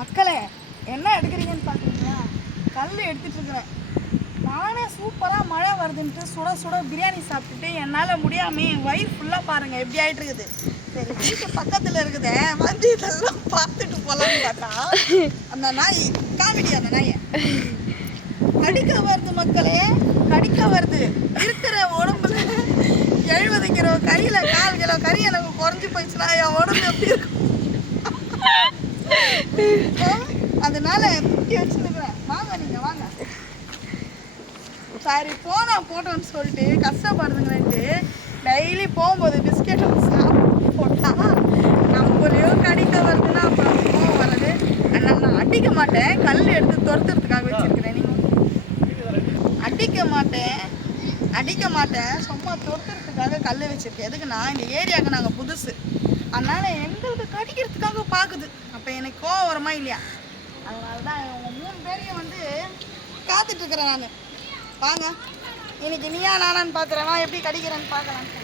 மக்களே என்ன எடுக்கிறீங்கன்னு பார்க்குறீங்களா கல் எடுத்துட்டு இருக்கிறேன். நானே சூப்பராக மழை வருதுன்ட்டு சுட சுட பிரியாணி சாப்பிட்டுட்டு என்னால் முடியாமல் என் வயிறு ஃபுல்லாக பாருங்கள் எப்படி ஆகிட்டு இருக்குது. சரி வீட்டு பக்கத்தில் இருக்குதே வந்து இதெல்லாம் பார்த்துட்டு போகலான்னு பார்த்தா அந்த நாய் காமெடி அந்த நாயை. கடிக்க வருது மக்களே கடிக்க வருது. இருக்கிற உடம்புல எழுபது கிலோ கையில் கால் கிலோ கறி எனக்கு குறைஞ்சி போயிடுச்சுன்னா என் உடம்பு எப்படி இருக்கும்? அதனால குட்டி வச்சுருக்கிறேன். வாங்க நீங்க வாங்க. சரி போனா போட்டோன்னு சொல்லிட்டு கஷ்டப்படுதுங்களேன்ட்டு டெய்லி போகும்போது பிஸ்கெட் சாப்பிட்டு போட்டா நம்மளையும் கடிக்க வருதுன்னா அப்புறம் கோவம் வர்றது நான் அடிக்க மாட்டேன். கல் எடுத்து துரத்துறதுக்காக வச்சிருக்கிறேன். நீங்க அடிக்க மாட்டேன். அடிக்க மாட்டேன். சும்மா துரத்துறதுக்காக கல் வச்சிருக்கேன். எதுக்குன்னா இந்த ஏரியாவுக்கு நாங்கள் புதுசு. அதனால எங்களுக்கு கடிக்கிறதுக்காக பார்க்குது. எனக்கு கோவம் வருமா இல்லையா? அதனால தான் உங்கள் மூணு பேரையும் வந்து காத்துட்ருக்குறேன் நான். வாங்க. இன்னைக்கு நீயா நானான்னு பார்க்குறேன்னா எப்படி கடிக்கிறேன்னு பார்க்கலான்னு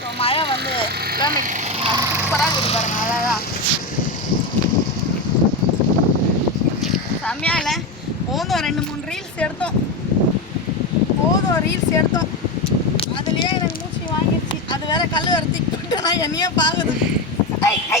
ஸோ மழை வந்து கிளைமேட் சூப்பராக இருக்குது பாருங்க அழகா. செம்மையா இல்லை? போதும் ரெண்டு மூணு ரீல்ஸ் எடுத்தோம். போதும் ரீல்ஸ் எடுத்தோம். அதுலேயே எனக்கு மூச்சு வாங்கிடுச்சு. அது வேற கல் வேற திக் என்னையே பார்க்குது ஐ, ஐ.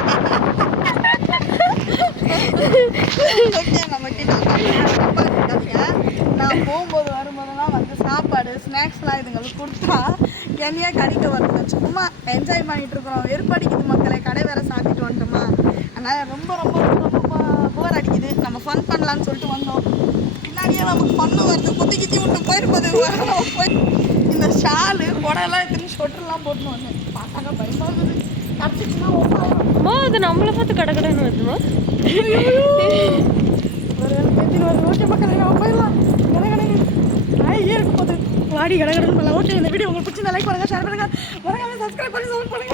ஓகே, நம்ம கிட்ட நான் போகும்போது வரும்போதெல்லாம் வந்து சாப்பாடு ஸ்நாக்ஸ்லாம் இதுங்களுக்கு கொடுத்தா என்னையே கடிக்க வருதுங்க. சும்மா என்ஜாய் பண்ணிட்டு இருக்கிறோம். வெறுப்படிக்குது மக்களை கடை வேற சாத்திட்டு வந்துட்டோமா? அதனால் ரொம்ப ரொம்ப ரொம்ப ரொம்ப போர் அடிக்குது. நம்ம ஃபன் பண்ணலான்னு சொல்லிட்டு வந்தோம். பின்னாடியே நமக்கு பண்ணு வருது. குத்தி கித்தி விட்டு போயிருப்பது போய் இந்த ஷாலு குடையெல்லாம் எத்தனை ஷொட்டர்லாம் போட்டுன்னு வந்தேன். பார்த்தாங்க பயமாகுது ஒன்றாயிரம் அது நம்மளை பார்த்து கடை கடைன்னு வருதுமா? ஒரு கடை கடை வாடி கடை கடன் பண்ணலாம் ஓகே இந்த வீடியோ உங்களுக்கு பிடிச்சிருந்தா லைக் பண்ணுங்க ஷேர் பண்ணுங்க. மறக்காம சப்ஸ்கிரைப் பண்ணி பண்ணுங்க.